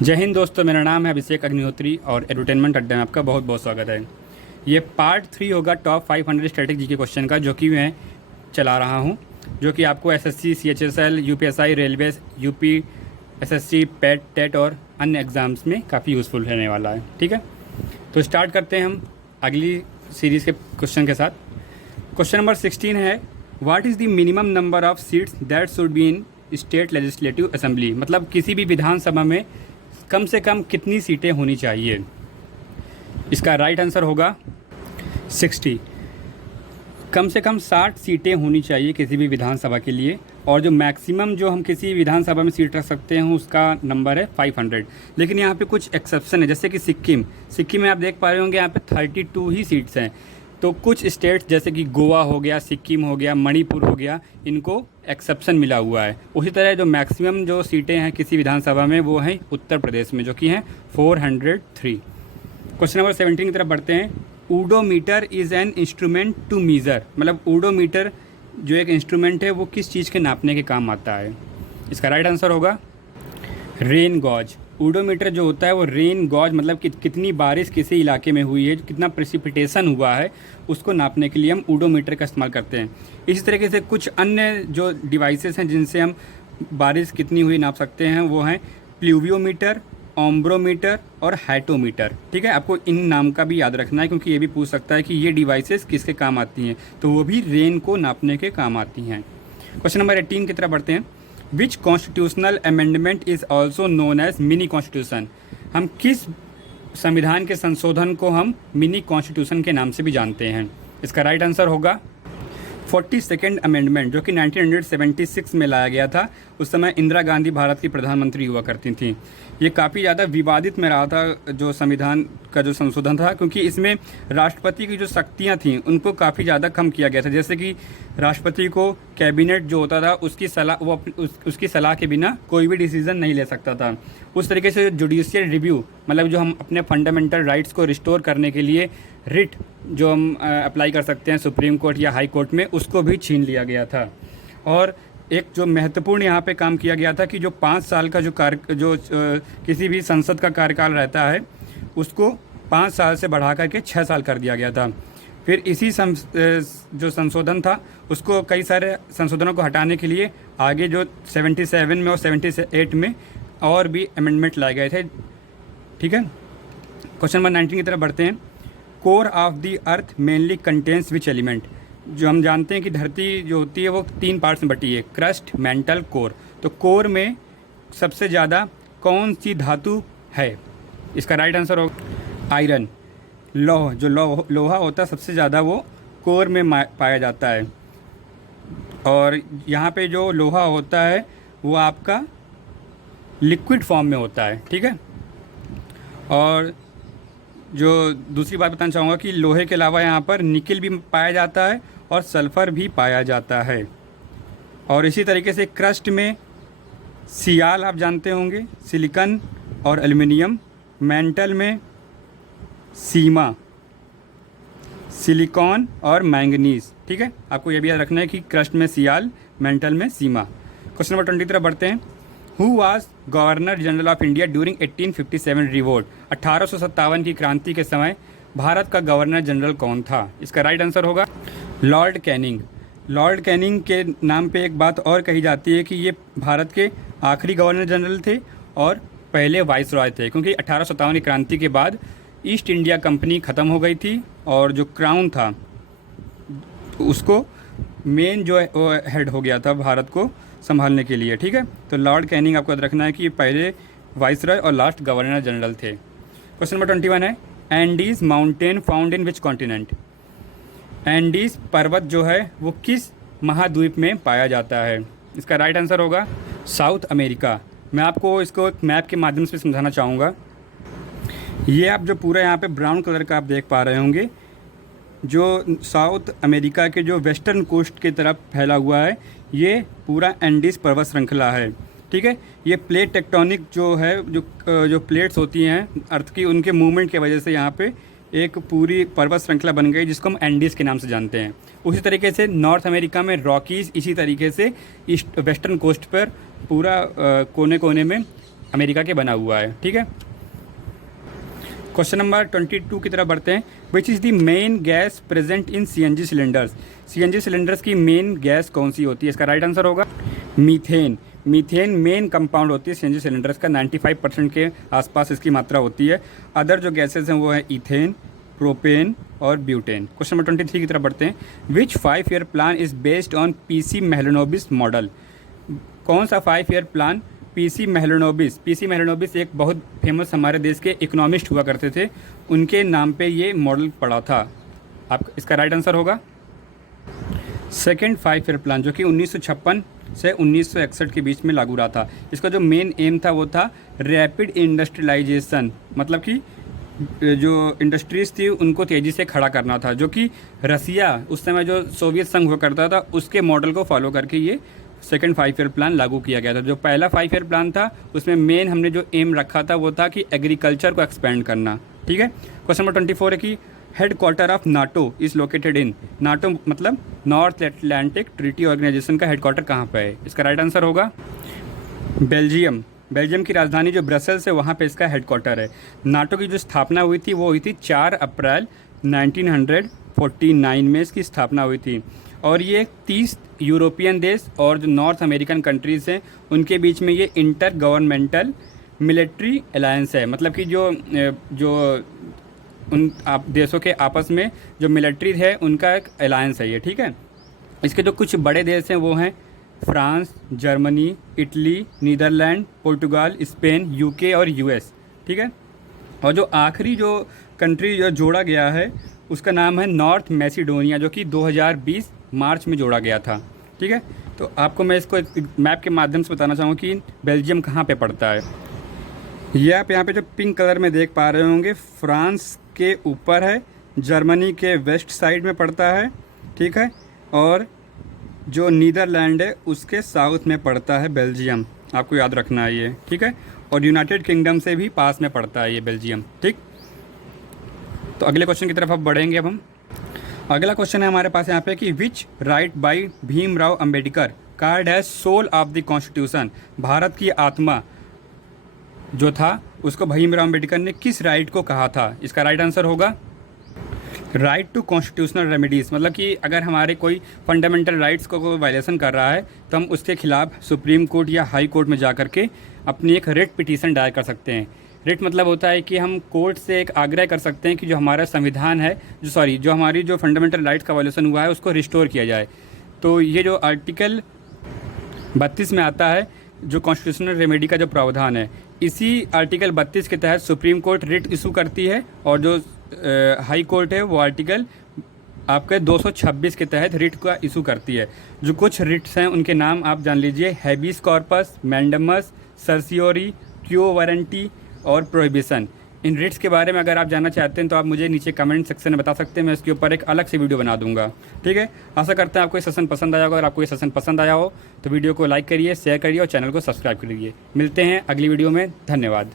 जय हिंद दोस्तों, मेरा नाम है अभिषेक अग्निहोत्री और एडुटेनमेंट अड्डे में आपका बहुत बहुत स्वागत है। ये पार्ट 3 होगा टॉप 500 स्ट्रेटेजी के क्वेश्चन का, जो कि मैं चला रहा हूँ, जो कि आपको SSC, CHSL, UPSI, railway, UP SSC, PET, TET और अन्य एग्ज़ाम्स में काफ़ी यूज़फुल रहने वाला है। ठीक है, तो स्टार्ट करते हैं हम अगली सीरीज़ के क्वेश्चन के साथ। क्वेश्चन नंबर 16 है, what is the minimum number of seats that should be in state legislative assembly. मतलब किसी भी विधानसभा में कम से कम कितनी सीटें होनी चाहिए। इसका राइट आंसर होगा 60। कम से कम 60 सीटें होनी चाहिए किसी भी विधानसभा के लिए, और जो मैक्सिमम जो हम किसी विधानसभा में सीट रख सकते हैं उसका नंबर है 500। लेकिन यहाँ पे कुछ एक्सेप्शन है, जैसे कि सिक्किम में आप देख पा रहे होंगे यहाँ पे 32 ही सीट्स हैं। तो कुछ स्टेट्स जैसे कि गोवा हो गया, सिक्किम हो गया, मणिपुर हो गया, इनको एक्सेप्शन मिला हुआ है। उसी तरह जो मैक्सिमम जो सीटें हैं किसी विधानसभा में वो हैं उत्तर प्रदेश में, जो कि हैं 403। क्वेश्चन नंबर 17 की तरफ बढ़ते हैं। Odometer is an instrument to measure. मतलब ऊडोमीटर जो एक इंस्ट्रूमेंट है वो किस चीज़ के नापने के काम आता है। इसका राइट आंसर होगा रेन गॉज। ऊडोमीटर जो होता है वो रेन गॉज, मतलब कि कितनी बारिश किसी इलाके में हुई है, कितना प्रेसिपिटेशन हुआ है, उसको नापने के लिए हम ऊडोमीटर का इस्तेमाल करते हैं। इसी तरीके से कुछ अन्य जो डिवाइसेस हैं जिनसे हम बारिश कितनी हुई नाप सकते हैं वो हैं प्लूवियोमीटर, ओम्ब्रोमीटर और हाइटोमीटर। ठीक है, आपको इन नाम का भी याद रखना है, क्योंकि ये भी पूछ सकता है कि ये डिवाइसेस किसके काम आती हैं, तो वो भी रेन को नापने के काम आती हैं। क्वेश्चन नंबर 18 की तरफ बढ़ते हैं। Which constitutional amendment is also known as mini constitution. हम किस संविधान के संशोधन को हम मिनी कॉन्स्टिट्यूशन के नाम से भी जानते हैं। इसका राइट आंसर होगा 42nd अमेंडमेंट, जो कि 1976 में लाया गया था। उस समय इंदिरा गांधी भारत की प्रधानमंत्री हुआ करती थी। ये काफ़ी ज़्यादा विवादित में रहा था जो संविधान का जो संशोधन था, क्योंकि इसमें राष्ट्रपति की जो शक्तियाँ थीं उनको काफ़ी ज़्यादा कम किया गया था। जैसे कि राष्ट्रपति को कैबिनेट जो होता था उसकी सलाह के बिना कोई भी डिसीज़न नहीं ले सकता था। उस तरीके से जुडिशियल रिव्यू, मतलब जो हम अपने फंडामेंटल राइट्स को रिस्टोर करने के लिए रिट जो हम अप्लाई कर सकते हैं सुप्रीम कोर्ट या हाई कोर्ट में, उसको भी छीन लिया गया था। और एक जो महत्वपूर्ण यहाँ पे काम किया गया था कि जो 5 साल का किसी भी संसद का कार्यकाल रहता है उसको 5 साल से बढ़ा करके 6 साल कर दिया गया था। फिर इसी जो संशोधन था उसको कई सारे संशोधनों को हटाने के लिए आगे जो 77 में और 78 में और भी अमेंडमेंट लाए गए थे। ठीक है, क्वेश्चन नंबर 19 की तरफ बढ़ते हैं। Core of the earth mainly contains which element. जो हम जानते हैं कि धरती जो होती है वो 3 पार्ट्स में बटी है, क्रस्ट, मेंटल, कोर। तो कोर में सबसे ज़्यादा कौन सी धातु है। इसका राइट आंसर होगा आयरन। लोहा होता है सबसे ज़्यादा वो कोर में पाया जाता है। और यहाँ पे जो लोहा होता है वो आपका लिक्विड फॉर्म में होता है। ठीक है, और जो दूसरी बात बताना चाहूँगा कि लोहे के अलावा यहाँ पर निकेल भी पाया जाता है और सल्फ़र भी पाया जाता है। और इसी तरीके से क्रस्ट में सियाल आप जानते होंगे, सिलिकॉन और एल्युमिनियम। मेंटल में सीमा, सिलिकॉन और मैंगनीज। ठीक है, आपको यह भी याद रखना है कि क्रस्ट में सियाल, मेंटल में सीमा। क्वेश्चन नंबर 20 तरफ बढ़ते हैं। Who was governor general of India during 1857 revolt. 1857 की क्रांति के समय भारत का गवर्नर जनरल कौन था। इसका राइट आंसर होगा लॉर्ड कैनिंग। लॉर्ड कैनिंग के नाम पे एक बात और कही जाती है कि ये भारत के आखिरी गवर्नर जनरल थे और पहले वाइस रॉय थे, क्योंकि 1857 की क्रांति के बाद ईस्ट इंडिया कंपनी ख़त्म हो गई थी और जो क्राउन था उसको मेन जो हेड हो गया था भारत को संभालने के लिए। ठीक है, तो लॉर्ड कैनिंग आपको याद रखना है कि पहले वाइस रॉय और लास्ट गवर्नर जनरल थे। क्वेश्चन नंबर 21 है, Andes mountain found in which continent. Andes पर्वत जो है वो किस महाद्वीप में पाया जाता है। इसका राइट आंसर होगा साउथ अमेरिका। मैं आपको इसको एक मैप के माध्यम से समझाना चाहूँगा। ये आप जो पूरा यहाँ पे ब्राउन कलर का आप देख पा रहे होंगे, जो साउथ अमेरिका के जो वेस्टर्न कोस्ट की तरफ फैला हुआ है, ये पूरा एंडीज पर्वत श्रृंखला है। ठीक है, ये प्लेट टेक्टोनिक जो है, जो प्लेट्स होती हैं अर्थ की, उनके मूवमेंट की वजह से यहाँ पे एक पूरी पर्वत श्रृंखला बन गई जिसको हम एंडीज़ के नाम से जानते हैं। उसी तरीके से नॉर्थ अमेरिका में रॉकीज़, इसी तरीके से ईस्ट वेस्टर्न कोस्ट पर पूरा कोने कोने में अमेरिका के बना हुआ है। ठीक है, क्वेश्चन नंबर 22 की तरफ बढ़ते हैं। Which is the main gas present in CNG cylinders. CNG cylinders की मेन गैस कौन सी होती है? इसका राइट आंसर होगा मीथेन। मीथेन मेन कंपाउंड होती है CNG सिलेंडर्स का, 95% के आसपास इसकी मात्रा होती है। अदर जो गैसेज हैं वो है इथेन, प्रोपेन और ब्यूटेन। क्वेश्चन नंबर 23 की तरफ बढ़ते हैं। Which 5 year plan is based on PC Mahalanobis model. कौन सा 5 ईयर प्लान PC मेहलनोबिस एक बहुत फेमस हमारे देश के इकोनॉमिस्ट हुआ करते थे, उनके नाम पे ये मॉडल पड़ा था। आप इसका राइट आंसर होगा सेकेंड 5 ईयर प्लान, जो कि 1956 से 1961 के बीच में लागू रहा था। इसका जो मेन एम था वो था रैपिड इंडस्ट्रियलाइजेशन, मतलब कि जो इंडस्ट्रीज़ थी उनको तेज़ी से खड़ा करना था, जो कि रसिया उस समय जो सोवियत संघ हुआ करता था उसके मॉडल को फॉलो करके ये सेकंड 5 ईयर प्लान लागू किया गया था। जो पहला 5 ईयर प्लान था उसमें मेन हमने जो एम रखा था वो था कि एग्रीकल्चर को एक्सपेंड करना। ठीक है, क्वेश्चन नंबर 24 है कि head quarter of NATO is located in. NATO मतलब नॉर्थ अटलांटिक ट्रीटी ऑर्गेनाइजेशन का हेड क्वार्टर कहाँ पर है? इसका राइट आंसर होगा बेल्जियम। बेल्जियम की राजधानी जो ब्रसेल्स है वहाँ पे इसका हेड क्वार्टर है। नाटो की जो स्थापना हुई थी वो हुई थी 4 अप्रैल 1949 में इसकी स्थापना हुई थी। और ये 30 यूरोपियन देश और जो नॉर्थ अमेरिकन कंट्रीज़ हैं उनके बीच में ये इंटर गवर्नमेंटल मिलिट्री अलायंस है, मतलब कि जो उन आप देशों के आपस में जो मिलिट्री है उनका एक अलायंस है ये। ठीक है, इसके जो कुछ बड़े देश हैं वो हैं फ्रांस, जर्मनी, इटली, नीदरलैंड, पुर्तगाल, स्पेन, UK और US। ठीक है, और जो आखिरी जो कंट्री जो जोड़ा गया है उसका नाम है नॉर्थ मैसिडोनिया, जो कि 2020 मार्च में जोड़ा गया था। ठीक है, तो आपको मैं इसको एक मैप के माध्यम से बताना चाहूँगा कि बेल्जियम कहाँ पे पड़ता है। ये आप यहाँ पे जो पिंक कलर में देख पा रहे होंगे फ्रांस के ऊपर है, जर्मनी के वेस्ट साइड में पड़ता है। ठीक है, और जो नीदरलैंड है उसके साउथ में पड़ता है बेल्जियम, आपको याद रखना है ये। ठीक है, और यूनाइटेड किंगडम से भी पास में पड़ता है ये बेल्जियम। ठीक, तो अगले क्वेश्चन की तरफ अब बढ़ेंगे। अब हम अगला क्वेश्चन है हमारे पास यहाँ पे कि which right by Bhimrao Ambedkar called है soul of the constitution. Bharat की आत्मा जो था उसको भीमराव अंबेडकर ने किस राइट को कहा था? इसका राइट आंसर होगा राइट टू कॉन्स्टिट्यूशनल रेमेडीज़, मतलब कि अगर हमारे कोई फंडामेंटल राइट्स को कोई वायलेशन कर रहा है तो हम उसके खिलाफ सुप्रीम कोर्ट या हाई कोर्ट में जा कर के अपनी एक रिट पिटीशन दायर कर सकते हैं। रिट मतलब होता है कि हम कोर्ट से एक आग्रह कर सकते हैं कि जो हमारा संविधान है जो हमारी जो फंडामेंटल राइट्स का वायलेशन हुआ है उसको रिस्टोर किया जाए। तो ये जो आर्टिकल 32 में आता है जो कॉन्स्टिट्यूशनल रेमेडी का जो प्रावधान है, इसी आर्टिकल 32 के तहत सुप्रीम कोर्ट रिट इशू करती है और जो हाई कोर्ट है वो आर्टिकल आपके 226 के तहत रिट का इशू करती है। जो कुछ रिट्स हैं उनके नाम आप जान लीजिए, हैबिस कॉर्पस, मैंडमस, सर्सियोरी, क्यो वारंटी और प्रोहिबिशन। इन रिट्स के बारे में अगर आप जानना चाहते हैं तो आप मुझे नीचे कमेंट सेक्शन में बता सकते हैं, मैं इसके ऊपर एक अलग से वीडियो बना दूंगा। ठीक है, आशा करते हैं आपको ये सेशन पसंद आया होगा। अगर आपको ये सेशन पसंद आया हो तो वीडियो को लाइक करिए, शेयर करिए और चैनल को सब्सक्राइब करिए। मिलते हैं अगली वीडियो में, धन्यवाद।